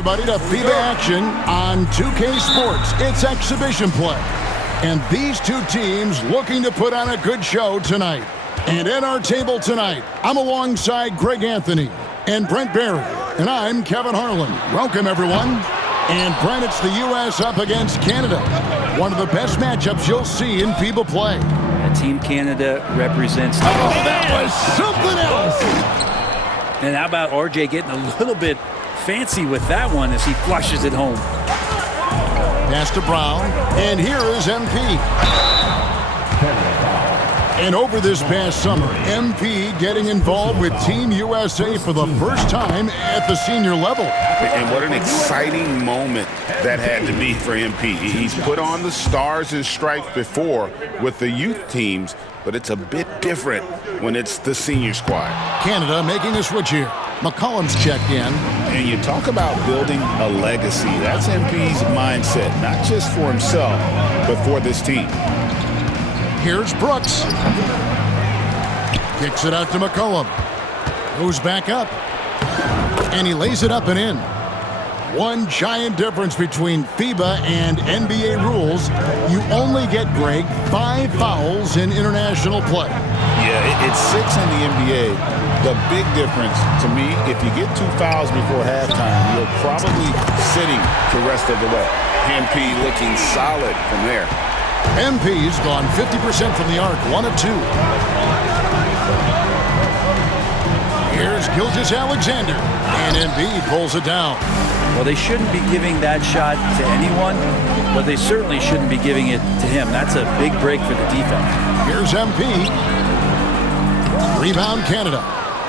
Everybody to FIBA action on 2K Sports. It's exhibition play. And these two teams looking to put on a good show tonight. And at our table tonight, I'm alongside Greg Anthony and Brent Barry. And I'm Kevin Harlan. Welcome, everyone. And Brent, it's the U.S. up against Canada. One of the best matchups you'll see in FIBA play. Team Canada represents... Oh, that was something else! And how about RJ getting a little bit fancy with that one as he flushes it home. Pass to Brown, and here is MP. And over this past summer, MP getting involved with Team USA for the first time at the senior level. And what an exciting moment that had to be for MP. He's put on the stars and stripes before with the youth teams, but it's a bit different when it's the senior squad. Canada making a switch here. McCollum's checked in. And you talk about building a legacy. That's MP's mindset, not just for himself, but for this team. Here's Brooks. Kicks it out to McCollum. Goes back up. And he lays it up and in. One giant difference between FIBA and NBA rules. You only get, Greg, 5 fouls in international play. Yeah, it's 6 in the NBA. The big difference to me, if you get 2 fouls before halftime, you're probably sitting the rest of the way. MP looking solid from there. MP's gone 50% from the arc, 1 of 2. Here's Gilgeous-Alexander, and Embiid pulls it down. Well, they shouldn't be giving that shot to anyone, but they certainly shouldn't be giving it to him. That's a big break for the defense. Here's MP. Rebound Canada.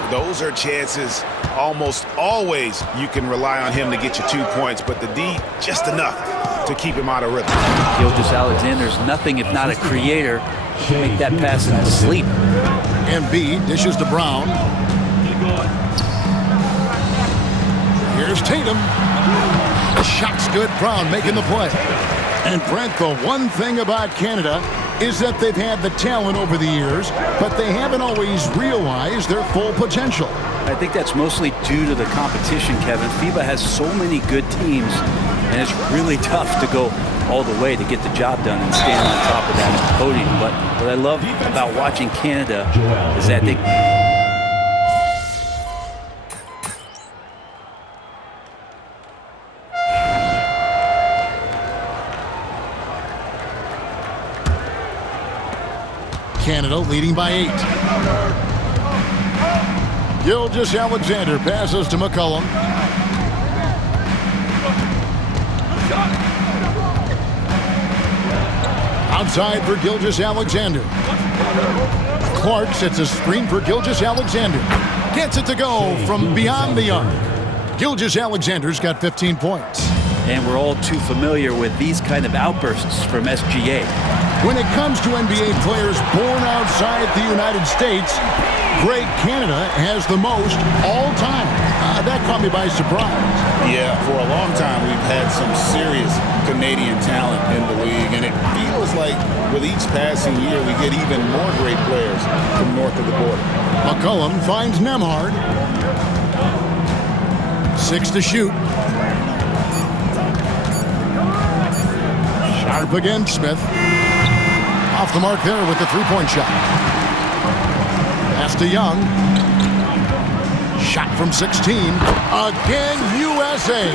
Those are chances almost always you can rely on him to get you 2 points, but the D just enough to keep him out of rhythm. Gilgeous-Alexander's nothing if not a creator. Make that pass in his sleep. Embiid dishes to Brown. Here's Tatum. The shot's good. Brown making the play. And Brent, the one thing about Canada is that they've had the talent over the years, but they haven't always realized their full potential. I think that's mostly due to the competition, Kevin. FIBA has so many good teams, and it's really tough to go all the way to get the job done and stand on top of that podium. But what I love about watching Canada is that they... Canada leading by 8. Gilgeous-Alexander passes to McCollum. Outside for Gilgeous-Alexander. Clark sets a screen for Gilgeous-Alexander. Gets it to go from beyond the arc. Gilgeous-Alexander's got 15 points. And we're all too familiar with these kind of outbursts from SGA. When it comes to NBA players born outside the United States, Greg, Canada has the most all time. That caught me by surprise. Yeah, for a long time we've had some serious Canadian talent in the league, and it feels like with each passing year we get even more great players from north of the border. McCollum finds Nembhard. 6 to shoot. Sharp against Smith. Off the mark there with the three-point shot. Pass to Young. Shot from 16. Again, USA.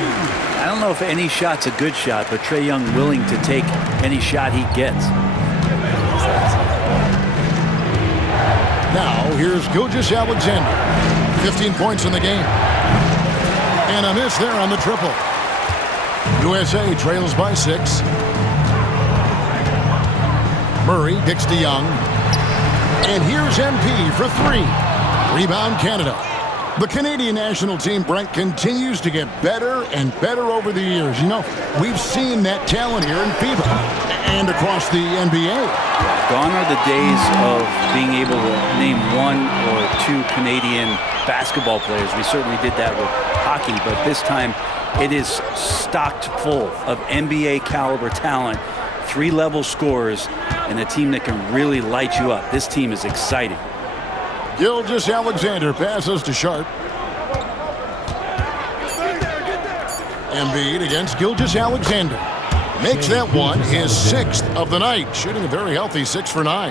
I don't know if any shot's a good shot, but Trae Young willing to take any shot he gets. Now, here's Gilgeous-Alexander. 15 points in the game. And a miss there on the triple. USA trails by 6. Murray kicks to Young. And here's MP for 3. Rebound Canada. The Canadian national team, Brent, continues to get better and better over the years. You know, we've seen that talent here in FIBA and across the NBA. Gone are the days of being able to name 1 or 2 Canadian basketball players. We certainly did that with hockey, but this time it is stocked full of NBA caliber talent, 3-level scorers, and a team that can really light you up. This team is exciting. Gilgeous-Alexander passes to Sharp. Embiid against Gilgeous-Alexander. Makes that one his 6th of the night, shooting a very healthy 6 for 9.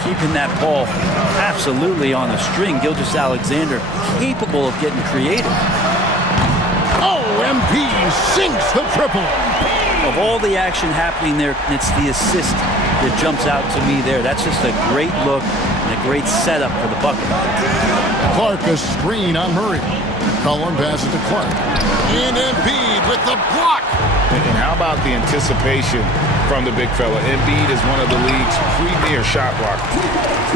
Keeping that ball absolutely on the string. Gilgeous-Alexander capable of getting creative. Oh, MP sinks the triple. Of all the action happening there, it's the assist that jumps out to me there. That's just a great look and a great setup for the bucket. Clark a screen on Murray. Cullen passes to Clark. And Embiid with the block. And how about the anticipation from the big fella? Embiid is one of the league's premier shot blockers.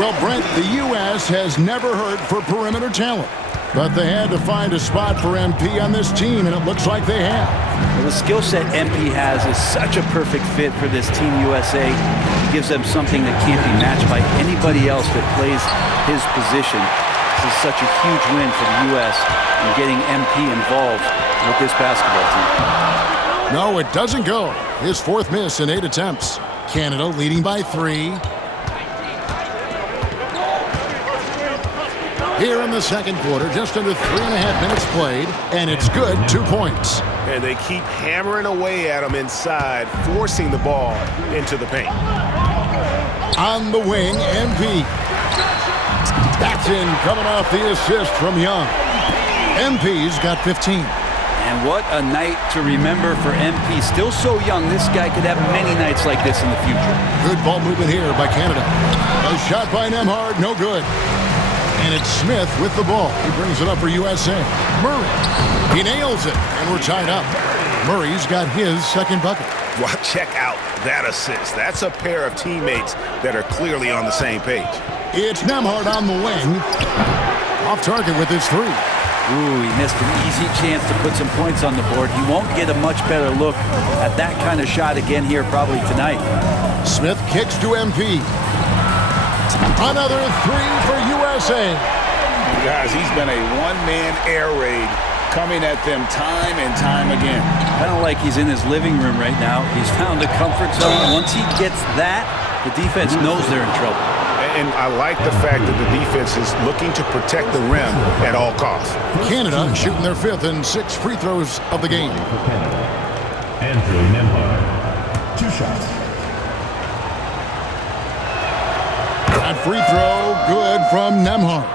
Well, Brent, the U.S. has never hurt for perimeter talent. But they had to find a spot for MP on this team, and it looks like they have. Well, the skill set MP has is such a perfect fit for this Team USA. It gives them something that can't be matched by anybody else that plays his position. This is such a huge win for the U.S. in getting MP involved with this basketball team. No, it doesn't go. His 4th miss in 8 attempts. Canada leading by 3. Here in the second quarter, just under 3.5 minutes played, and it's good, 2 points. And they keep hammering away at him inside, forcing the ball into the paint. On the wing, MP. That's in, coming off the assist from Young. MP's got 15. And what a night to remember for MP. Still so young, this guy could have many nights like this in the future. Good ball movement here by Canada. A shot by Nembhard, no good. And it's Smith with the ball. He brings it up for USA. Murray. He nails it, and we're tied up. Murray's got his 2nd bucket. Well, check out that assist. That's a pair of teammates that are clearly on the same page. It's Nembhard on the wing. Off target with his 3. Ooh, he missed an easy chance to put some points on the board. He won't get a much better look at that kind of shot again here probably tonight. Smith kicks to MP. Another 3 for USA. Guys, he's been a one-man air raid coming at them time and time again. Kind of like he's in his living room right now. He's found a comfort zone. Once he gets that, the defense knows they're in trouble. And I like the fact that the defense is looking to protect the rim at all costs. Canada shooting their 5th and 6th free throws of the game. Andrew Nembhard, 2 shots. That free throw, good from Nembhard.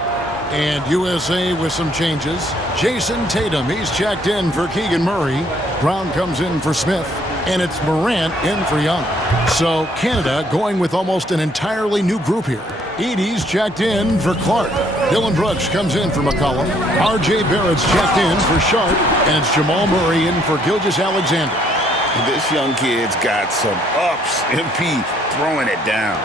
And USA with some changes. Jason Tatum, he's checked in for Keegan Murray. Brown comes in for Smith. And it's Morant in for Young. So Canada going with almost an entirely new group here. Edey's checked in for Clark. Dylan Brooks comes in for McCollum. R.J. Barrett's checked in for Sharp. And it's Jamal Murray in for Gilgeous-Alexander. This young kid's got some ups. MP throwing it down.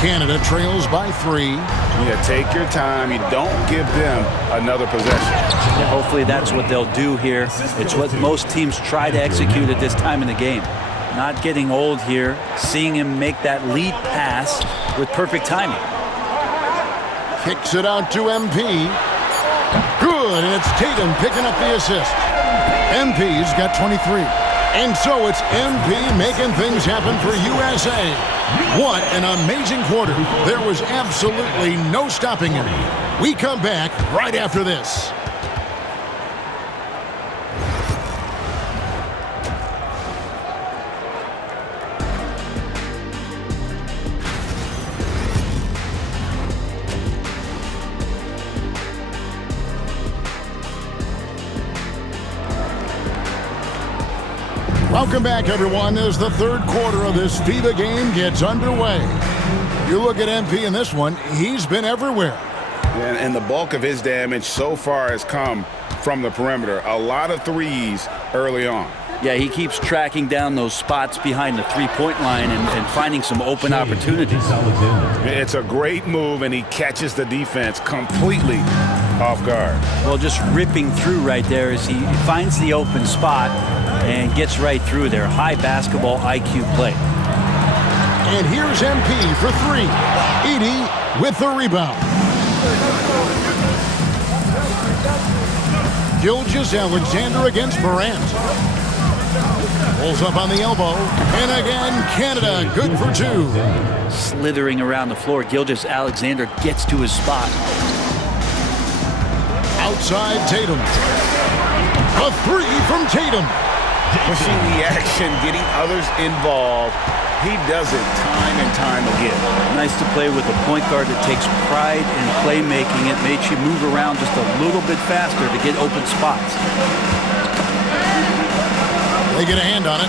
Canada trails by 3. Yeah, take your time. You don't give them another possession. Yeah, hopefully that's what they'll do here. It's what most teams try to execute at this time in the game. Not getting old here, seeing him make that lead pass with perfect timing. Kicks it out to MP. Good, and it's Tatum picking up the assist. MP's got 23. And so it's MP making things happen for USA. What an amazing quarter. There was absolutely no stopping him. We come back right after this. Welcome back, everyone, as the 3rd quarter of this FIBA game gets underway. You look at MP in this one, he's been everywhere. And the bulk of his damage so far has come from the perimeter. A lot of threes early on. Yeah, he keeps tracking down those spots behind the three-point line and finding some open opportunities. It's a great move, and he catches the defense completely off guard. Well, just ripping through right there as he finds the open spot and gets right through there. High basketball IQ play. And here's MP for 3. Edey with the rebound. Gilgeous-Alexander against Morant. Pulls up on the elbow. And again, Canada good for 2. Slithering around the floor, Gilgeous-Alexander gets to his spot. Outside Tatum. A three from Tatum. Pushing the action, getting others involved. He does it time and time again. Nice to play with a point guard that takes pride in playmaking. It makes you move around just a little bit faster to get open spots. They get a hand on it.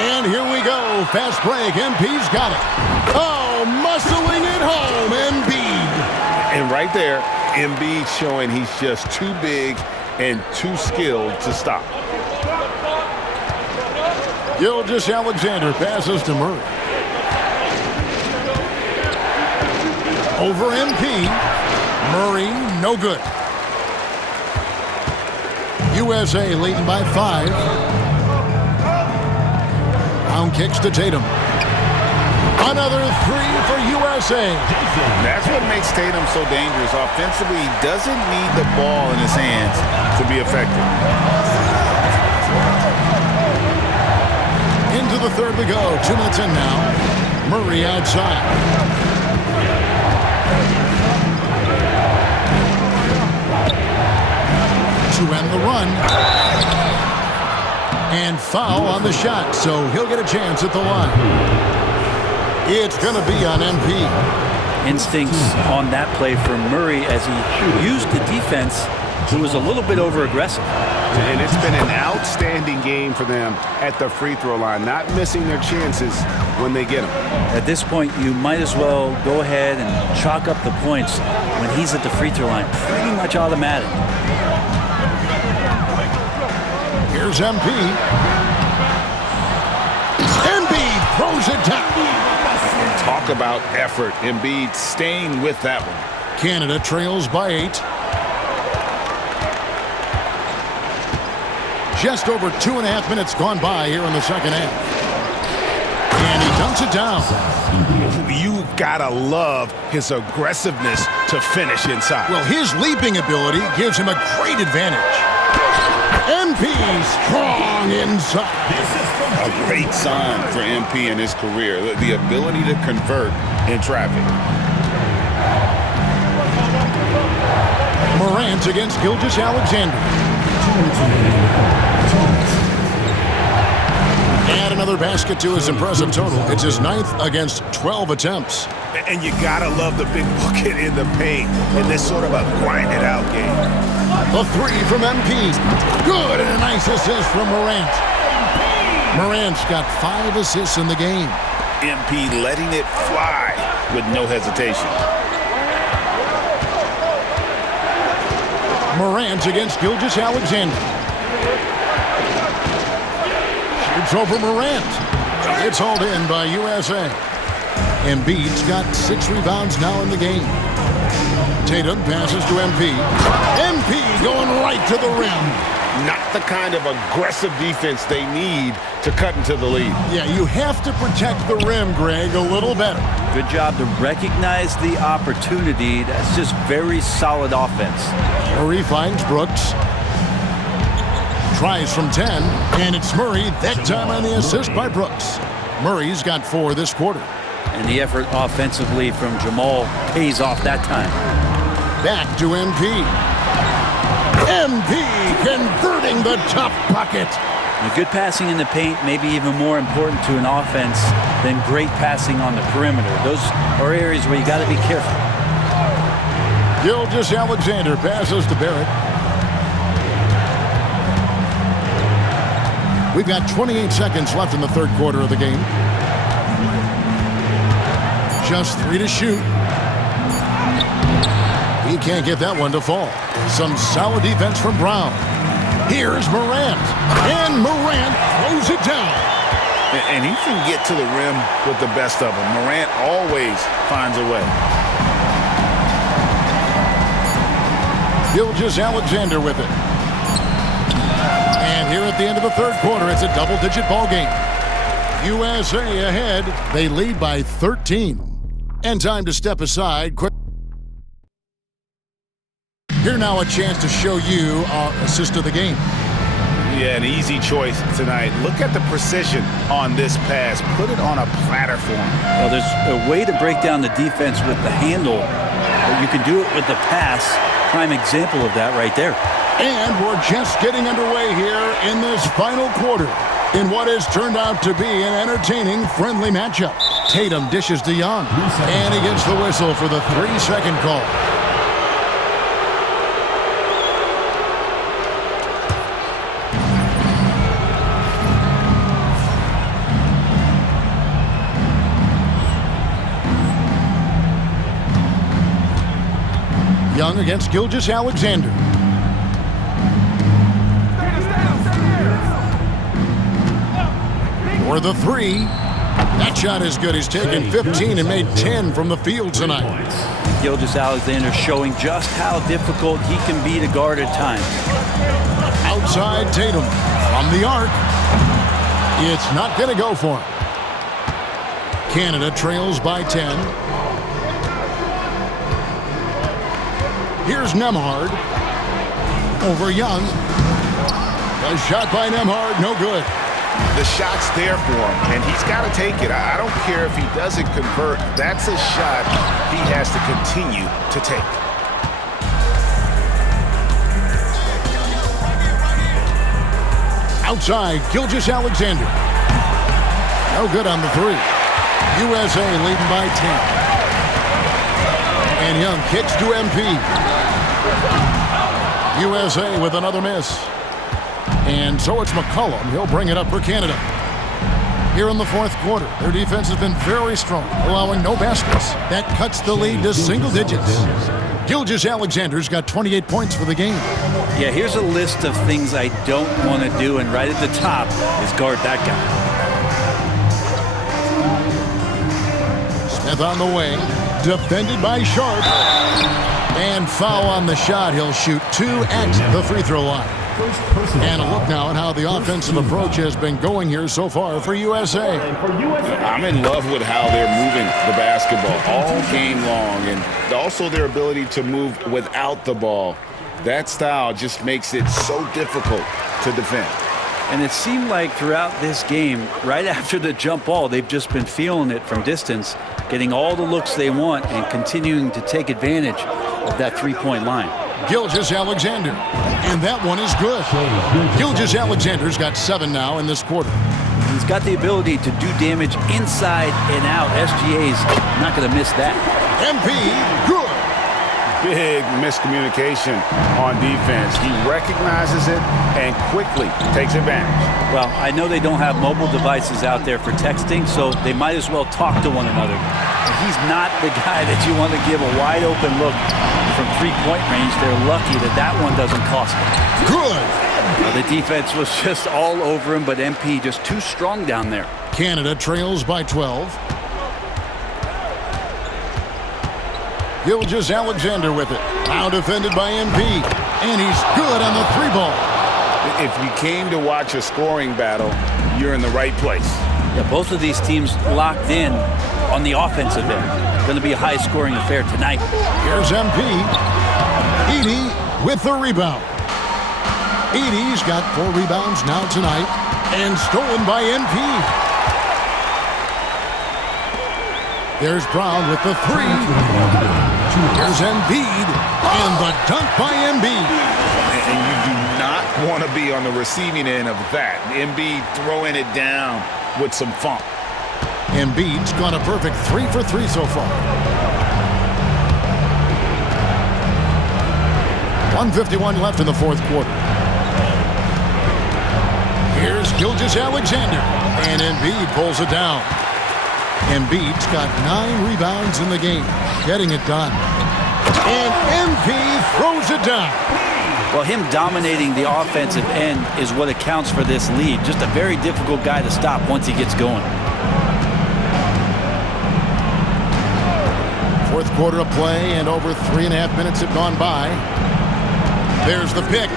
And here we go. Fast break. MP's got it. Oh, muscling it home. Embiid. And right there, Embiid showing he's just too big and too skilled to stop. Gilgeous-Alexander passes to Murray. Over MP. Murray, no good. USA leading by 5. Round kicks to Tatum. Another three for USA. That's what makes Tatum so dangerous. Offensively, he doesn't need the ball in his hands to be effective. Into the third we go. 2 minutes in now. Murray outside. To end the run. And foul on the shot, so he'll get a chance at the line. It's going to be on MP. Instincts on that play from Murray as he used the defense who was a little bit over-aggressive. And it's been an outstanding game for them at the free throw line, not missing their chances when they get them. At this point, you might as well go ahead and chalk up the points when he's at the free throw line. Pretty much automatic. Here's MP. Embiid throws it down. Talk about effort. Embiid staying with that one. Canada trails by 8. Just over 2.5 minutes gone by here in the second half. And he dunks it down. You've got to love his aggressiveness to finish inside. Well, his leaping ability gives him a great advantage. MP strong inside. A great sign for MP in his career. The ability to convert in traffic. Morant against Gilgeous-Alexander. Add another basket to his impressive total. It's his 9th against 12 attempts. And you got to love the big bucket in the paint in this sort of a grinded-out game. The three from MP. Good, and a nice assist from Morant. Morant's got 5 assists in the game. MP letting it fly with no hesitation. Morant against Gilgeous-Alexander. Shoots over Morant. It's hauled in by USA. Embiid's got 6 rebounds now in the game. Tatum passes to MP. MP going right to the rim. Not the kind of aggressive defense they need to cut into the lead. Yeah, you have to protect the rim, Greg, a little better. Good job to recognize the opportunity. That's just very solid offense. Murray finds Brooks. Tries from 10, and it's Murray, that time on the assist by Brooks. Murray's got 4 this quarter. And the effort offensively from Jamal pays off that time. Back to MP. MP converting the top bucket. And good passing in the paint may be even more important to an offense than great passing on the perimeter. Those are areas where you got to be careful. Gilgeous-Alexander passes to Barrett. We've got 28 seconds left in the third quarter of the game. Just 3 to shoot. He can't get that one to fall. Some solid defense from Brown. Here's Morant. And Morant throws it down. And he can get to the rim with the best of them. Morant always finds a way. Gilgeous-Alexander with it. And here at the end of the third quarter, it's a double-digit ball game. USA ahead. They lead by 13. And time to step aside. Here now a chance to show you our assist of the game. Yeah, an easy choice tonight. Look at the precision on this pass. Put it on a platter for him. Well, there's a way to break down the defense with the handle, but you can do it with the pass. Prime example of that right there. And we're just getting underway here in this final quarter in what has turned out to be an entertaining, friendly matchup. Tatum dishes to Young, and he gets the whistle for the 3-second call. Young against Gilgeous-Alexander. For the 3. That shot is good. He's taken 15 and made 10 from the field tonight. Gilgeous-Alexander showing just how difficult he can be to guard at times. Outside Tatum from the arc. It's not going to go for him. Canada trails by 10. Here's Nembhard. Over Young. A shot by Nembhard, no good. The shot's there for him, and he's got to take it. I don't care if he doesn't convert. That's a shot he has to continue to take. Outside, Gilgeous-Alexander. No good on the 3. USA leading by 10. And Young kicks to MP. USA with another miss. And so it's McCollum. He'll bring it up for Canada. Here in the fourth quarter, their defense has been very strong, allowing no baskets. That cuts the lead to single digits. Gilgeous-Alexander's got 28 points for the game. Yeah, here's a list of things I don't want to do, and right at the top is guard that guy. Smith on the wing, defended by Sharp. And foul on the shot. He'll shoot 2 at the free throw line. And a look now at how the offensive approach has been going here so far for USA. I'm in love with how they're moving the basketball all game long, and also their ability to move without the ball. That style just makes it so difficult to defend. And it seemed like throughout this game, right after the jump ball, they've just been feeling it from distance, getting all the looks they want and continuing to take advantage of that three-point line. Gilgeous-Alexander, and that one is good. Gilgeous-Alexander's got 7 now in this quarter. He's got the ability to do damage inside and out. SGA's not going to miss that. MP, good. Big miscommunication on defense. He recognizes it and quickly takes advantage. Well, I know they don't have mobile devices out there for texting, so they might as well talk to one another. He's not the guy that you want to give a wide open look from three-point range. They're lucky that that one doesn't cost them. Good. The defense was just all over him, but MP just too strong down there. Canada trails by 12. Gilgeous-Alexander with it. Now defended by MP. And he's good on the 3-ball. If you came to watch a scoring battle, you're in the right place. Yeah, both of these teams locked in on the offensive end. Going to be a high-scoring affair tonight. Here's MP. Edey with the rebound. Edey's got 4 rebounds now tonight. And stolen by MP. There's Brown with the 3. Here's Embiid, and the dunk by Embiid. And you do not want to be on the receiving end of that. Embiid throwing it down with some funk. Embiid's gone a perfect 3 for 3 so far. 1:51 left in the fourth quarter. Here's Gilgeous-Alexander, and Embiid pulls it down. Embiid's got 9 rebounds in the game, getting it done. And MP throws it down. Well, him dominating the offensive end is what accounts for this lead. Just a very difficult guy to stop once he gets going. Fourth quarter of play, and over 3.5 minutes have gone by. There's the pick.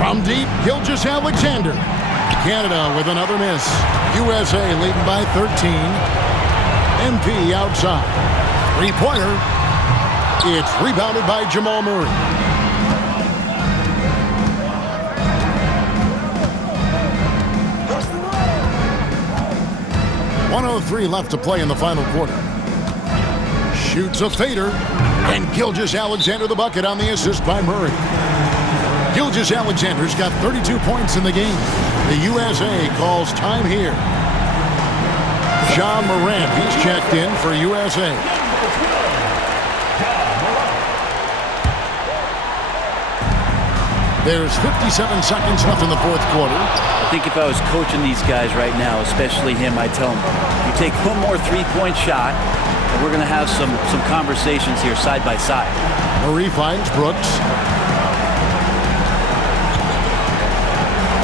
From deep, Gilgeous-Alexander. Canada with another miss. USA leading by 13. MP outside. Three-pointer. It's rebounded by Jamal Murray. .103 left to play in the final quarter. Shoots a fader. And Gilgeous-Alexander the bucket on the assist by Murray. Gilgeous Alexander's got 32 points in the game. The USA calls time here. John Morant, he's checked in for USA. There's 57 seconds left in the fourth quarter. I think if I was coaching these guys right now, especially him, I'd tell him, you take one more three-point shot, and we're going to have some conversations here side by side. Murray finds Brooks.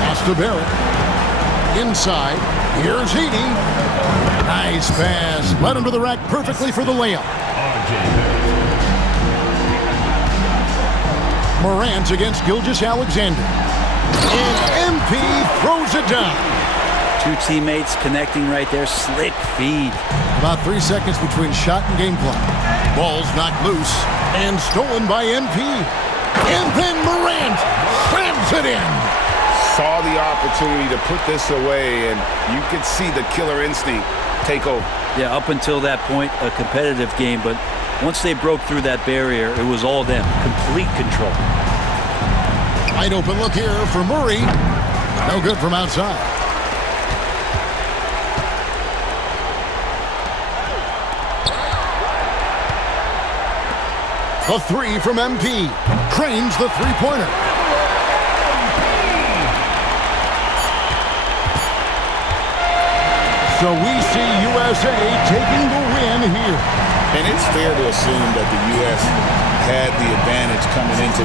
Pass to Barrett. Inside. Here's Heaney. Nice pass. Led him to the rack perfectly for the layup. Morant against Gilgeous Alexander. And MP throws it down. Two teammates connecting right there. Slick feed. About 3 seconds between shot and game clock. Ball's knocked loose and stolen by MP. And then Morant slams it in. Saw the opportunity to put this away, and you could see the killer instinct take over. Yeah, up until that point, a competitive game, but once they broke through that barrier, it was all them. Complete control. Wide open look here for Murray. No good from outside. A three from MP. Trains the three-pointer. So we see USA taking the win here. And it's fair to assume that the U.S. had the advantage coming into